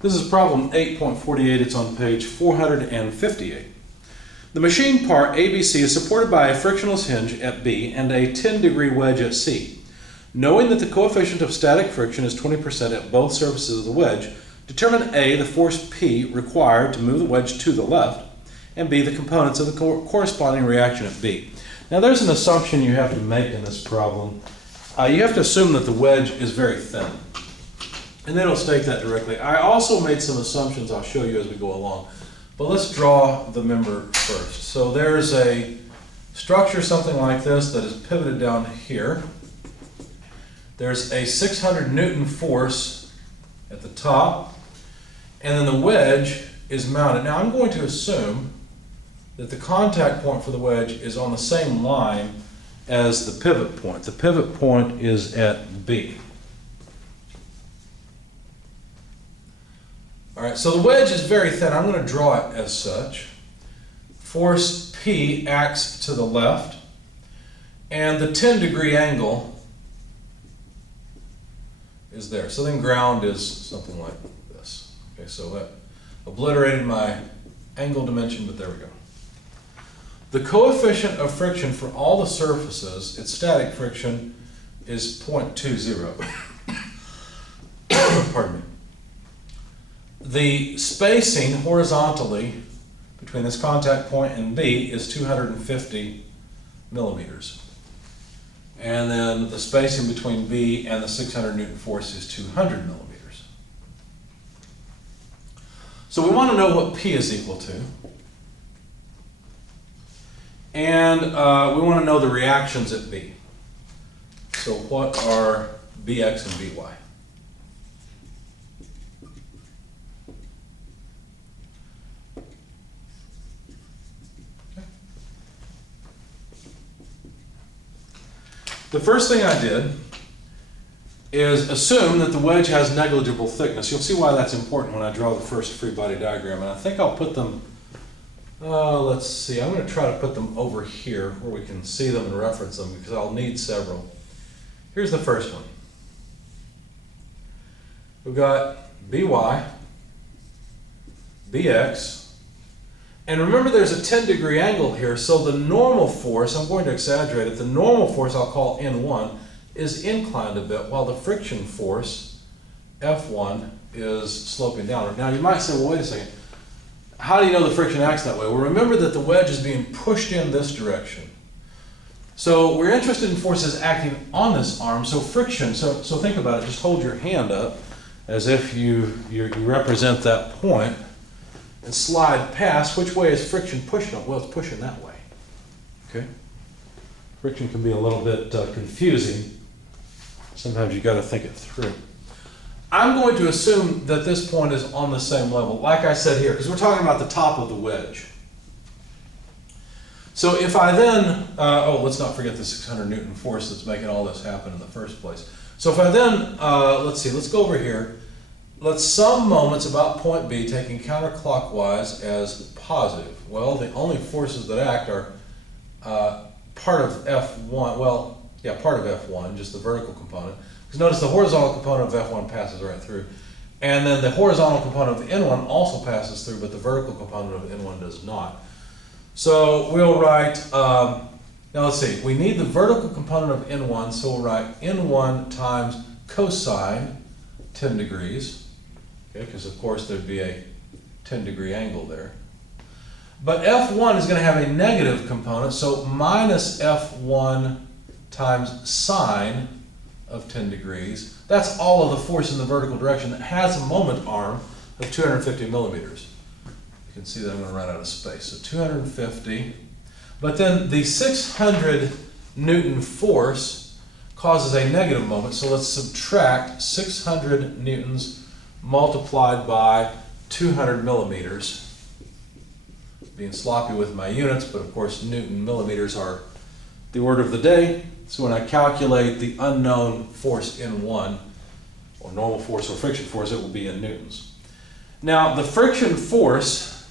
This is problem 8.48. It's on page 458. The machine part ABC is supported by a frictionless hinge at B and a 10-degree wedge at C. Knowing that the coefficient of static friction is 20% at both surfaces of the wedge, determine A, the force P required to move the wedge to the left, and B, the components of the corresponding reaction at B. Now there's an assumption you have to make in this problem. You have to assume that the wedge is very thin. And they don't state that directly. I also made some assumptions I'll show you as we go along. But let's draw the member first. So there's a structure something like this that is pivoted down here. There's a 600 Newton force at the top, and then the wedge is mounted. Now I'm going to assume that the contact point for the wedge is on the same line as the pivot point. The pivot point is at B. All right, so the wedge is very thin. I'm going to draw it as such. Force P acts to the left, and the 10-degree angle is there. So then ground is something like this. Okay, so that obliterated my angle dimension, but there we go. The coefficient of friction for all the surfaces, its static friction, is 0.20. Pardon me. The spacing horizontally between this contact point and B is 250 millimeters. And then the spacing between B and the 600 Newton force is 200 millimeters. So we want to know what P is equal to. And we want to know the reactions at B. So what are Bx and By? The first thing I did is assume that the wedge has negligible thickness. You'll see why that's important when I draw the first free body diagram. And I think I'll put them, let's see, I'm going to try to put them over here where we can see them and reference them because I'll need several. Here's the first one. We've got By, Bx, and remember there's a 10-degree angle here, so the normal force, I'm going to exaggerate it, the normal force I'll call N1 is inclined a bit, while the friction force, F1, is sloping downward. Now you might say, well, wait a second, how do you know the friction acts that way? Well, remember that the wedge is being pushed in this direction. So we're interested in forces acting on this arm, so friction, so think about it, just hold your hand up as if you represent that point, and slide past. Which way is friction pushing? Well, it's pushing that way. Okay? Friction can be a little bit confusing. Sometimes you got to think it through. I'm going to assume that this point is on the same level, like I said here, because we're talking about the top of the wedge. So if I then, let's not forget the 600 Newton force that's making all this happen in the first place. So if I then, let's go over here. Let's sum moments about point B taking counterclockwise as positive. Well, the only forces that act are part of F1, part of F1, just the vertical component. Because notice the horizontal component of F1 passes right through. And then the horizontal component of N1 also passes through, but the vertical component of N1 does not. So we'll write, now let's see, we need the vertical component of N1, so we'll write N1 times cosine 10 degrees. Because of course there'd be a 10-degree angle there. But F1 is going to have a negative component, so minus F1 times sine of 10 degrees. That's all of the force in the vertical direction that has a moment arm of 250 millimeters. You can see that I'm going to run out of space. So 250. But then the 600 Newton force causes a negative moment, so let's subtract 600 newtons multiplied by 200 millimeters. Being sloppy with my units, but of course Newton millimeters are the order of the day. So when I calculate the unknown force N1, or normal force or friction force, it will be in newtons. Now the friction force,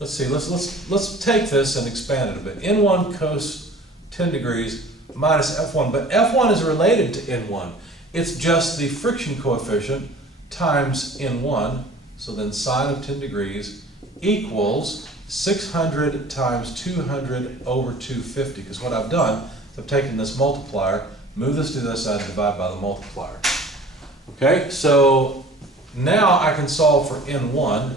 let's see, let's take this and expand it a bit. N1 cos 10 degrees minus F1, but F1 is related to N1. It's just the friction coefficient times N1, So then sine of 10 degrees equals 600 times 200 over 250, because what I've done is I've taken this multiplier, move this to this side, and divide by the multiplier. Okay, so now I can solve for N1,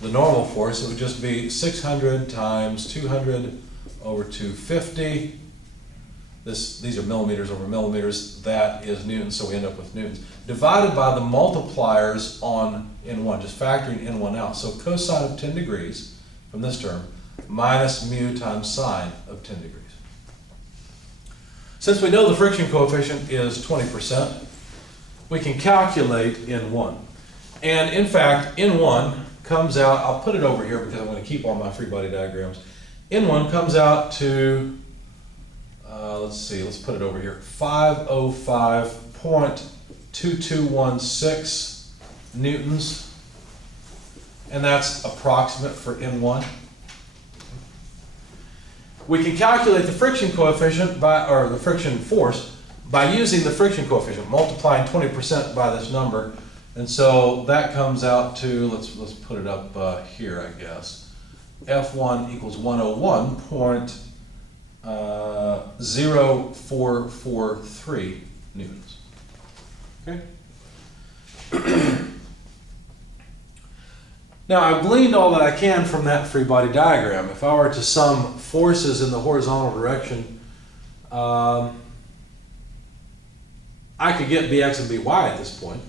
the normal force. It would just be 600 times 200 over 250. These are millimeters over millimeters. That is newtons, so we end up with newtons. Divided by the multipliers on N1, just factoring N1 out. So cosine of 10 degrees from this term minus mu times sine of 10 degrees. Since we know the friction coefficient is 20%, we can calculate N1. And in fact, N1 comes out, I'll put it over here because I'm going to keep all my free body diagrams. N1 comes out to, let's put it over here, 505.2216 newtons. And that's approximate for N1. We can calculate the friction coefficient or the friction force by using the friction coefficient, multiplying 20% by this number. And so that comes out to, let's put it up here, I guess. F1 equals 101.0443 newtons. Okay? Now, I've gleaned all that I can from that free body diagram. If I were to sum forces in the horizontal direction, I could get Bx and By at this point.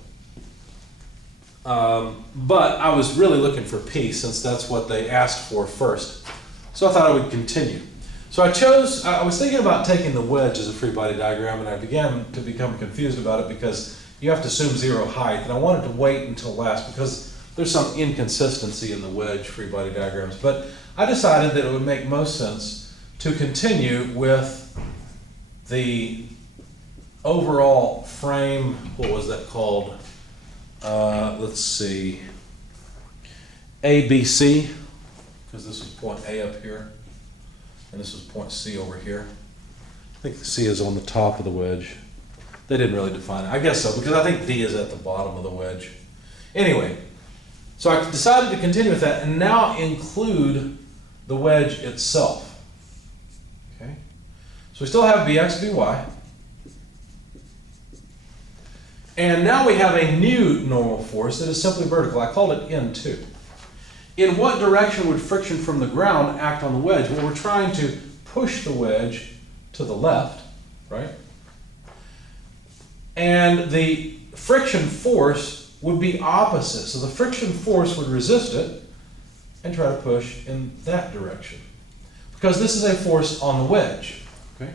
But I was really looking for P, since that's what they asked for first. So I thought I would continue. So I was thinking about taking the wedge as a free body diagram, and I began to become confused about it because you have to assume zero height, and I wanted to wait until last because there's some inconsistency in the wedge free body diagrams. But I decided that it would make most sense to continue with the overall frame. What was that called? Let's see, ABC, because this is point A up here, and this is point C over here. I think C is on the top of the wedge. They didn't really define it. I guess so, because I think D is at the bottom of the wedge. Anyway, so I decided to continue with that and now include the wedge itself. Okay, so we still have Bx, By. And now we have a new normal force that is simply vertical. I called it N2. In what direction would friction from the ground act on the wedge? Well, we're trying to push the wedge to the left, right? And the friction force would be opposite. So the friction force would resist it and try to push in that direction, because this is a force on the wedge. Okay?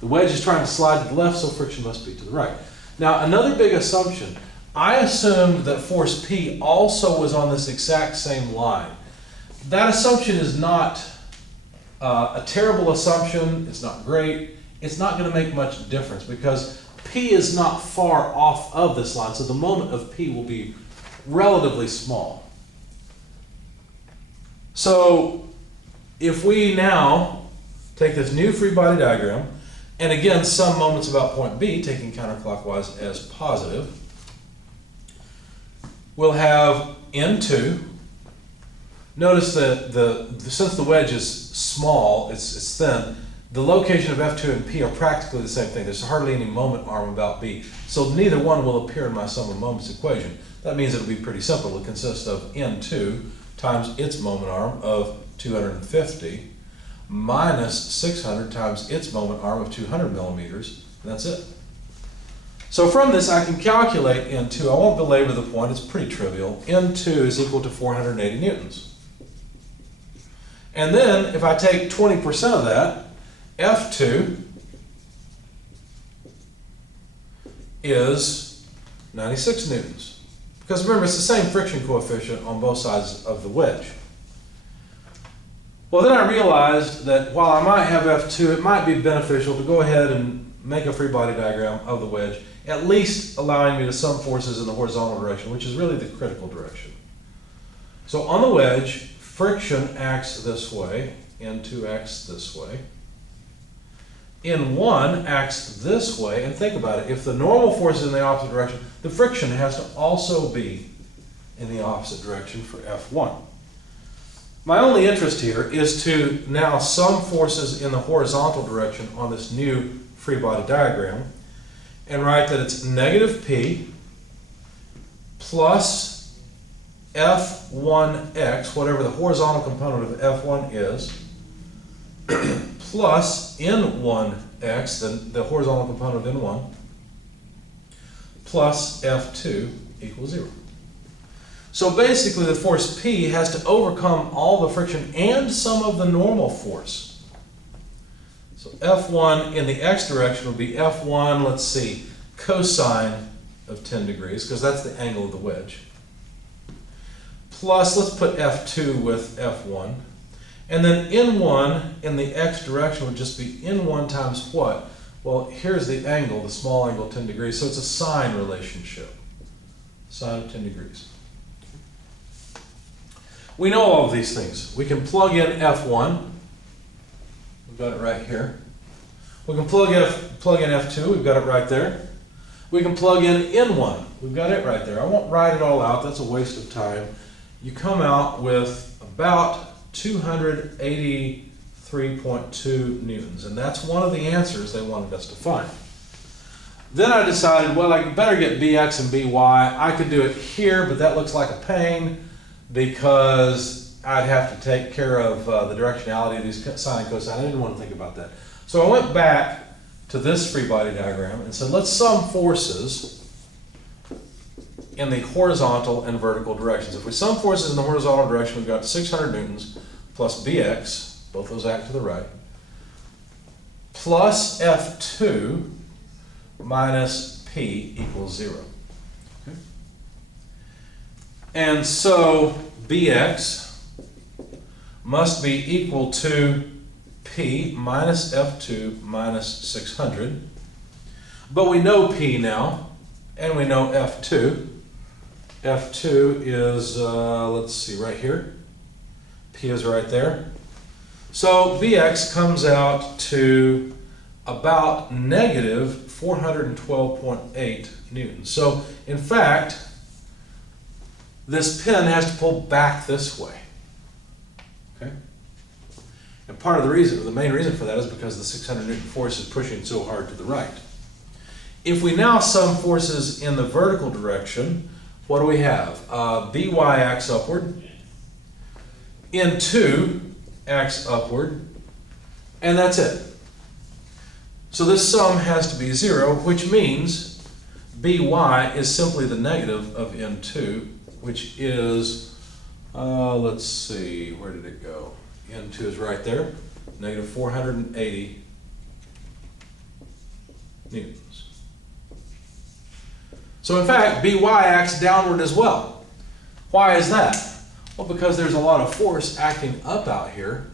The wedge is trying to slide to the left, so friction must be to the right. Now, another big assumption, I assumed that force P also was on this exact same line. That assumption is not a terrible assumption. It's not great. It's not going to make much difference because P is not far off of this line, so the moment of P will be relatively small. So if we now take this new free body diagram, and again, some moments about point B, taking counterclockwise as positive, we'll have N2. Notice that since the wedge is small, it's thin, the location of F2 and P are practically the same thing. There's hardly any moment arm about B. So neither one will appear in my sum of moments equation. That means it'll be pretty simple. It consists of N2 times its moment arm of 250 minus 600 times its moment arm of 200 millimeters, and that's it. So from this I can calculate N2. I won't belabor the point, it's pretty trivial. N2 is equal to 480 newtons. And then if I take 20% of that, F2 is 96 newtons. Because remember, it's the same friction coefficient on both sides of the wedge. Well, then I realized that while I might have F2, it might be beneficial to go ahead and make a free body diagram of the wedge, at least allowing me to sum forces in the horizontal direction, which is really the critical direction. So on the wedge, friction acts this way, N2 acts this way. N1 acts this way, and think about it, if the normal force is in the opposite direction, the friction has to also be in the opposite direction for F1. My only interest here is to now sum forces in the horizontal direction on this new free body diagram and write that it's negative P plus F1x, whatever the horizontal component of F1 is, plus N1x, the horizontal component of N1, plus F2 equals 0. So basically the force P has to overcome all the friction and some of the normal force. So F1 in the x direction would be F1, let's see, cosine of 10 degrees, because that's the angle of the wedge. Plus, let's put F2 with F1. And then N1 in the x direction would just be N1 times what? Well, here's the angle, the small angle, 10 degrees, so it's a sine relationship. Sine of 10 degrees. We know all of these things. We can plug in F1. We've got it right here. We can plug in F2. We've got it right there. We can plug in N1. We've got it right there. I won't write it all out. That's a waste of time. You come out with about 283.2 newtons, and that's one of the answers they wanted us to find. Then I decided, well, I better get Bx and By. I could do it here, but that looks like a pain because I'd have to take care of the directionality of these sine and cosine. I didn't want to think about that. So I went back to this free body diagram and said, let's sum forces in the horizontal and vertical directions. If we sum forces in the horizontal direction, we've got 600 newtons plus Bx, both those act to the right, plus F2 minus P equals 0. Okay. And so Bx must be equal to P minus F2 minus 600. But we know P now, and we know F2. F2 is, let's see, right here. P is right there. So Bx comes out to about negative 412.8 newtons. So in fact, this pin has to pull back this way. Okay? And part of the reason, the main reason for that is because the 600 Newton force is pushing so hard to the right. If we now sum forces in the vertical direction, what do we have? By acts upward, N2 acts upward, and that's it. So this sum has to be 0, which means By is simply the negative of N2, which is, let's see, where did it go? N2 is right there, negative 480 newtons. So in fact, By acts downward as well. Why is that? Well, because there's a lot of force acting up out here,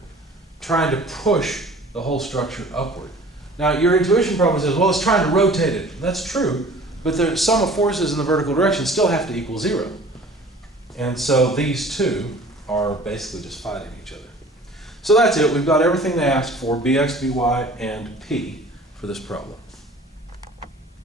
trying to push the whole structure upward. Now, your intuition probably says, well, it's trying to rotate it. That's true, but the sum of forces in the vertical direction still have to equal 0. And so these two are basically just fighting each other. So that's it. We've got everything they asked for, Bx, By, and P for this problem.